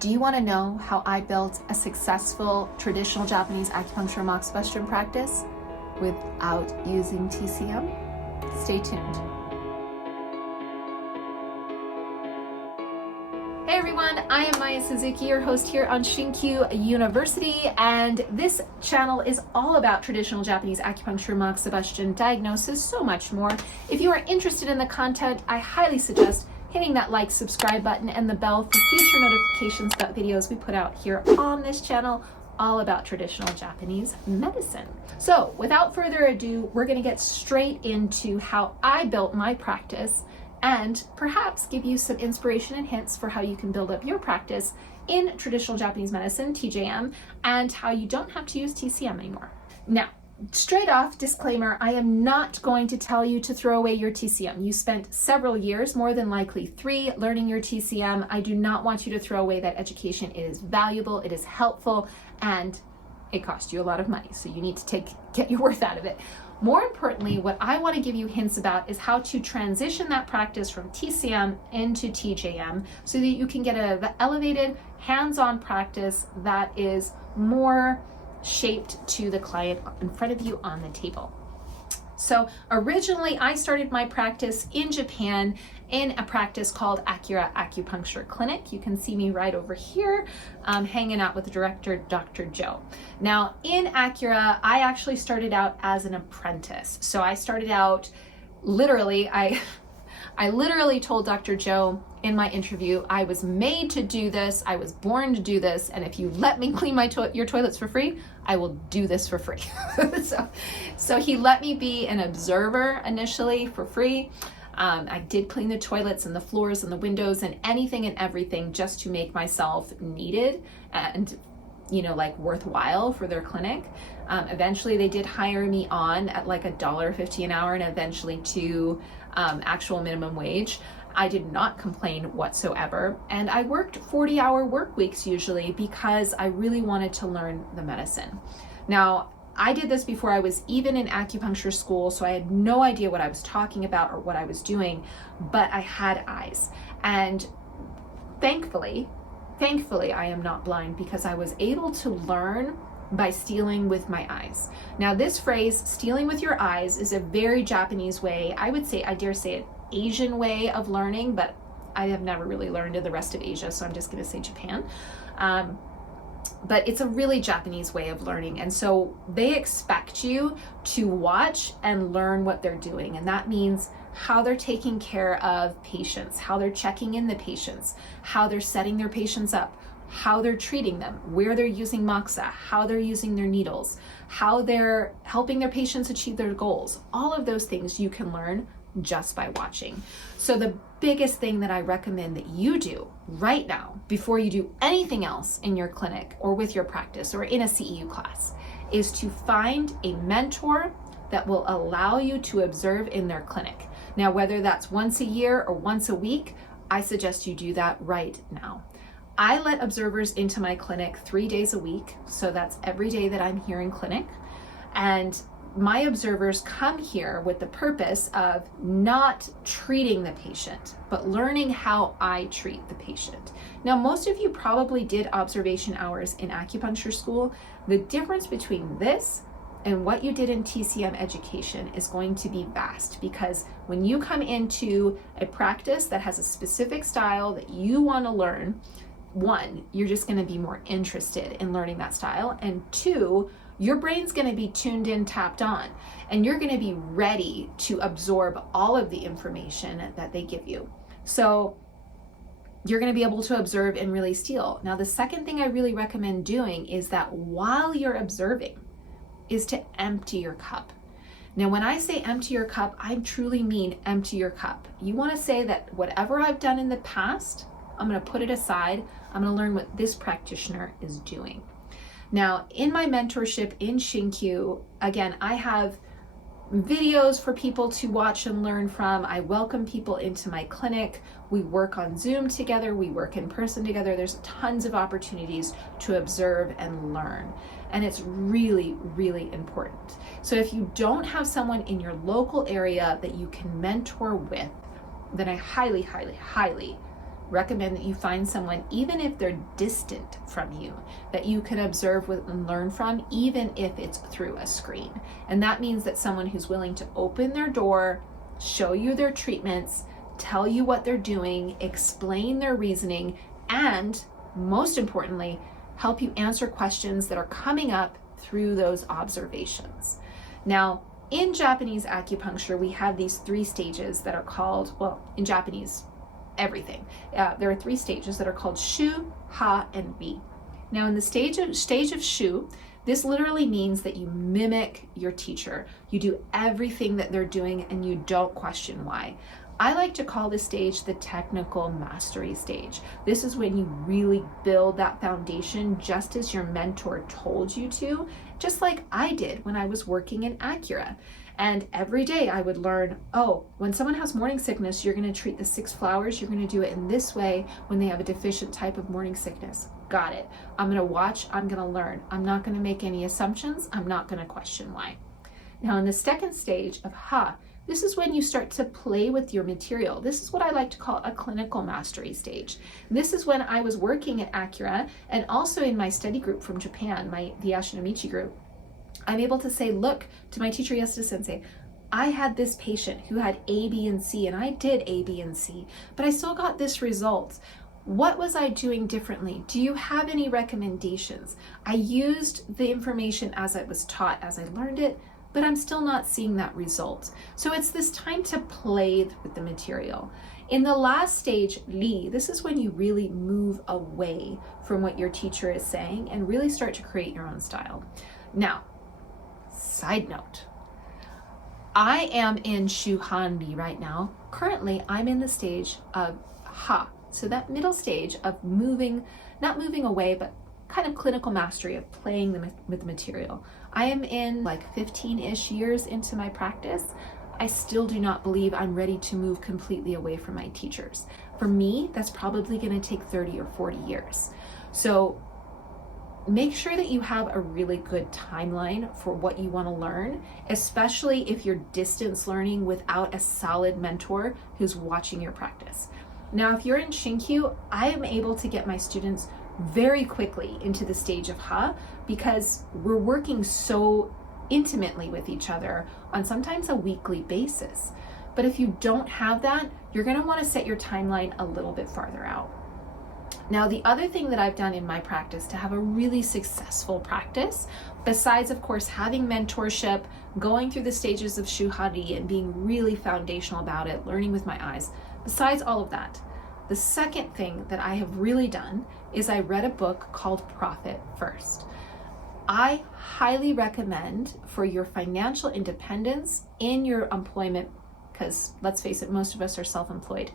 Do you want to know how I built a successful traditional Japanese acupuncture moxa Western practice without using TCM? Stay tuned. Hey everyone, I am Maya Suzuki, your host here on ShinKyu University, and this channel is all about traditional Japanese acupuncture, moxa Western diagnosis, so much more. If you are interested in the content, I highly suggest hitting that like, subscribe button and the bell for future notifications about videos we put out here on this channel all about traditional Japanese medicine. So without further ado, we're going to get straight into how I built my practice and perhaps give you some inspiration and hints for how you can build up your practice in traditional Japanese medicine, TCM, and how you don't have to use TCM anymore. Now, straight off, disclaimer, I am not going to tell you to throw away your TCM. You spent several years, more than likely 3, learning your TCM. I do not want you to throw away that education. It is valuable, it is helpful, and it costs you a lot of money. So you need to get your worth out of it. More importantly, what I want to give you hints about is how to transition that practice from TCM into TJM so that you can get an elevated, hands-on practice that is more shaped to the client in front of you on the table. So originally I started my practice in Japan in a practice called Acura Acupuncture Clinic. You can see me right over here hanging out with the director, Dr. Joe. Now in Acura, I actually started out as an apprentice. So I started out literally, I literally told Dr. Joe in my interview, I was made to do this, I was born to do this, and if you let me clean your toilets for free, I will do this for free. so he let me be an observer initially for free. I did clean the toilets and the floors and the windows and anything and everything just to make myself needed and like worthwhile for their clinic. Eventually they did hire me on at like $1.50 an hour and eventually to actual minimum wage. I did not complain whatsoever. And I worked 40-hour work weeks usually because I really wanted to learn the medicine. Now, I did this before I was even in acupuncture school, so I had no idea what I was talking about or what I was doing, but I had eyes. And thankfully, I am not blind because I was able to learn by stealing with my eyes. Now this phrase, stealing with your eyes, is a very Japanese way, I dare say an Asian way of learning, but I have never really learned in the rest of Asia, so I'm just gonna say Japan. But it's a really Japanese way of learning. And so they expect you to watch and learn what they're doing. And that means how they're taking care of patients, how they're checking in the patients, how they're setting their patients up, how they're treating them, where they're using moxa, how they're using their needles, how they're helping their patients achieve their goals. All of those things you can learn just by watching. So the biggest thing that I recommend that you do right now, before you do anything else in your clinic or with your practice or in a CEU class, is to find a mentor that will allow you to observe in their clinic. Now, whether that's once a year or once a week, I suggest you do that right now. I let observers into my clinic 3 days a week, so that's every day that I'm here in clinic. And my observers come here with the purpose of not treating the patient, but learning how I treat the patient. Now, most of you probably did observation hours in acupuncture school. The difference between this and what you did in TCM education is going to be vast, because when you come into a practice that has a specific style that you want to learn, 1, you're just going to be more interested in learning that style, and 2, your brain's going to be tuned in, tapped on, and you're going to be ready to absorb all of the information that they give you. So you're going to be able to observe and really steal. Now, the second thing I really recommend doing is that while you're observing is to empty your cup. Now, when I say empty your cup, I truly mean empty your cup. You want to say that whatever I've done in the past, I'm going to put it aside. I'm going to learn what this practitioner is doing. Now, in my mentorship in ShinKyu, again, I have videos for people to watch and learn from. I welcome people into my clinic. We work on Zoom together. We work in person together. There's tons of opportunities to observe and learn. And it's really, really important. So if you don't have someone in your local area that you can mentor with, then I highly, highly, highly recommend that you find someone, even if they're distant from you, that you can observe with and learn from, even if it's through a screen. And that means that someone who's willing to open their door, show you their treatments, tell you what they're doing, explain their reasoning, and most importantly, help you answer questions that are coming up through those observations. Now, in Japanese acupuncture, we have these 3 stages that are called, well, in Japanese, everything. There are 3 stages that are called shu, ha, and ri. Now, in the stage of shu, this literally means that you mimic your teacher. You do everything that they're doing and you don't question why. I like to call this stage the technical mastery stage. This is when you really build that foundation just as your mentor told you to, just like I did when I was working in Acura. And every day I would learn, oh, when someone has morning sickness, you're going to treat the 6 flowers. You're going to do it in this way when they have a deficient type of morning sickness. Got it. I'm going to watch. I'm going to learn. I'm not going to make any assumptions. I'm not going to question why. Now, in the second stage of ha, this is when you start to play with your material. This is what I like to call a clinical mastery stage. This is when I was working at Acura and also in my study group from Japan, the Ashinomichi group. I'm able to say, look, to my teacher Yasuda Sensei, I had this patient who had A, B, and C, and I did A, B, and C, but I still got this result. What was I doing differently? Do you have any recommendations? I used the information as I was taught, as I learned it, but I'm still not seeing that result. So it's this time to play with the material. In the last stage, Li, this is when you really move away from what your teacher is saying and really start to create your own style. Now, side note, I am in Shuhan Li right now. Currently, I'm in the stage of Ha. So that middle stage of moving, not moving away, but kind of clinical mastery of playing with the material. I am in like 15-ish years into my practice. I still do not believe I'm ready to move completely away from my teachers. For me, that's probably going to take 30 or 40 years. So make sure that you have a really good timeline for what you want to learn, especially if you're distance learning without a solid mentor who's watching your practice. Now, if you're in ShinKyu, I am able to get my students very quickly into the stage of Ha because we're working so intimately with each other on sometimes a weekly basis. But if you don't have that, you're going to want to set your timeline a little bit farther out. Now, the other thing that I've done in my practice to have a really successful practice, besides, of course, having mentorship, going through the stages of Shuhari and being really foundational about it, learning with my eyes, besides all of that, the second thing that I have really done is I read a book called Profit First. I highly recommend for your financial independence in your employment, because let's face it, most of us are self-employed.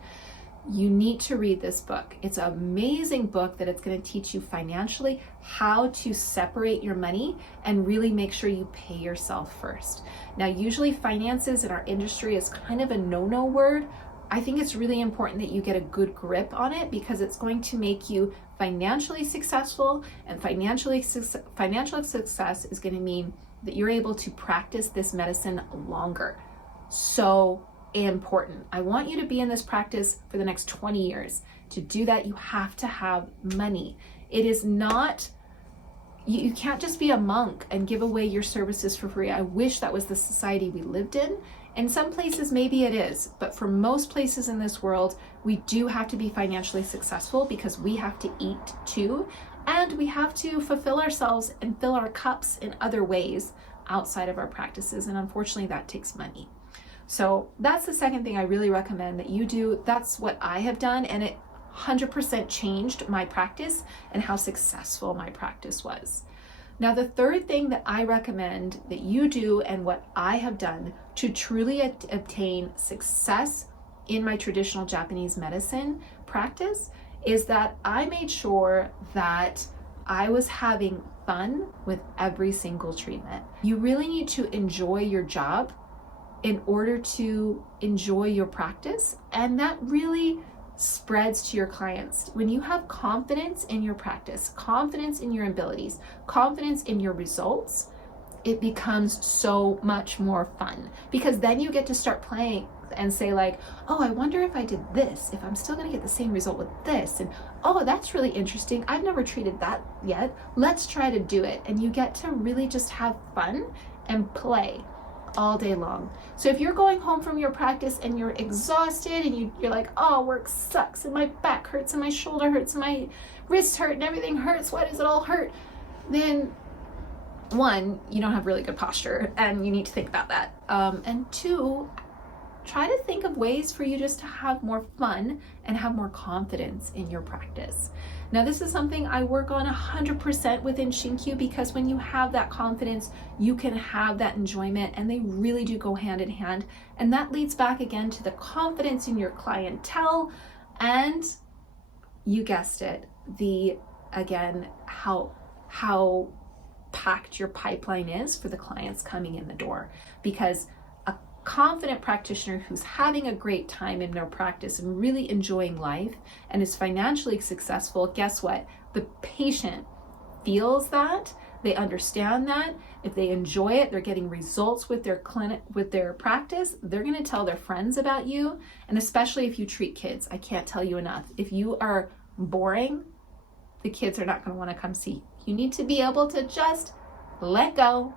You need to read this book. It's an amazing book that it's going to teach you financially how to separate your money and really make sure you pay yourself first. Now, usually finances in our industry is kind of a no-no word. I think it's really important that you get a good grip on it because it's going to make you financially successful, and financial success is going to mean that you're able to practice this medicine longer. So important. I want you to be in this practice for the next 20 years. To do that, you have to have money. It is not, you can't just be a monk and give away your services for free. I wish that was the society we lived in. In some places, maybe it is, but for most places in this world, we do have to be financially successful because we have to eat too, and we have to fulfill ourselves and fill our cups in other ways outside of our practices, and unfortunately that takes money. So that's the second thing I really recommend that you do. That's what I have done, and it 100% changed my practice and how successful my practice was. Now, the third thing that I recommend that you do and what I have done to truly obtain success in my traditional Japanese medicine practice is that I made sure that I was having fun with every single treatment. You really need to enjoy your job in order to enjoy your practice, and that really spreads to your clients. When you have confidence in your practice, confidence in your abilities, confidence in your results, it becomes so much more fun because then you get to start and say like, oh, I wonder if I did this, if I'm still going to get the same result with this. And oh, that's really interesting. I've never treated that yet. Let's try to do it. And you get to really just have fun and play all day long. So if you're going home from your practice and you're exhausted and you're like, oh, work sucks and my back hurts and my shoulder hurts and my wrists hurt and everything hurts, why does it all hurt? Then one, you don't have really good posture and you need to think about that. And two, try to think of ways for you just to have more fun and have more confidence in your practice. Now, this is something I work on 100% within ShinKyu, because when you have that confidence, you can have that enjoyment, and they really do go hand in hand. And that leads back again to the confidence in your clientele, and you guessed it, how packed your pipeline is for the clients coming in the door. Because a confident practitioner who's having a great time in their practice and really enjoying life and is financially successful, guess what? The patient feels that, they understand that. If they enjoy it, they're getting results with their clinic, with their practice, they're going to tell their friends about you. And especially if you treat kids, I can't tell you enough. If you are boring, the kids are not going to want to come see. You need to be able to just let go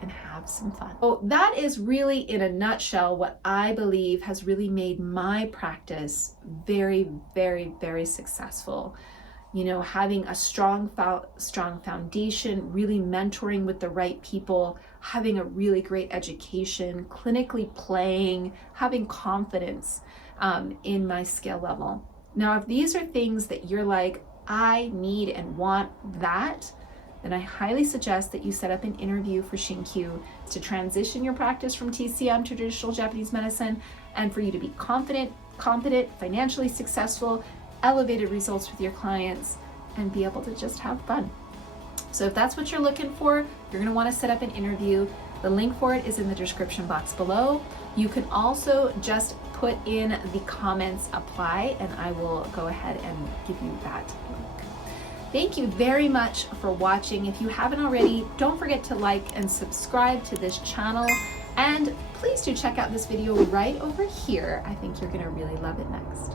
and have some fun. So that is really, in a nutshell, what I believe has really made my practice very, very, very successful. You know, having a strong foundation, really mentoring with the right people, having a really great education, clinically playing, having confidence in my skill level. Now, if these are things that you're like, I need and want that, then I highly suggest that you set up an interview for ShinKyu to transition your practice from TCM to traditional Japanese medicine, and for you to be confident, competent, financially successful, elevated results with your clients, and be able to just have fun. So if that's what you're looking for, you're going to want to set up an interview. The link for it is in the description box below. You can also just put in the comments apply, and I will go ahead and give you that link. Thank you very much for watching. If you haven't already, don't forget to like and subscribe to this channel. And please do check out this video right over here. I think you're going to really love it next.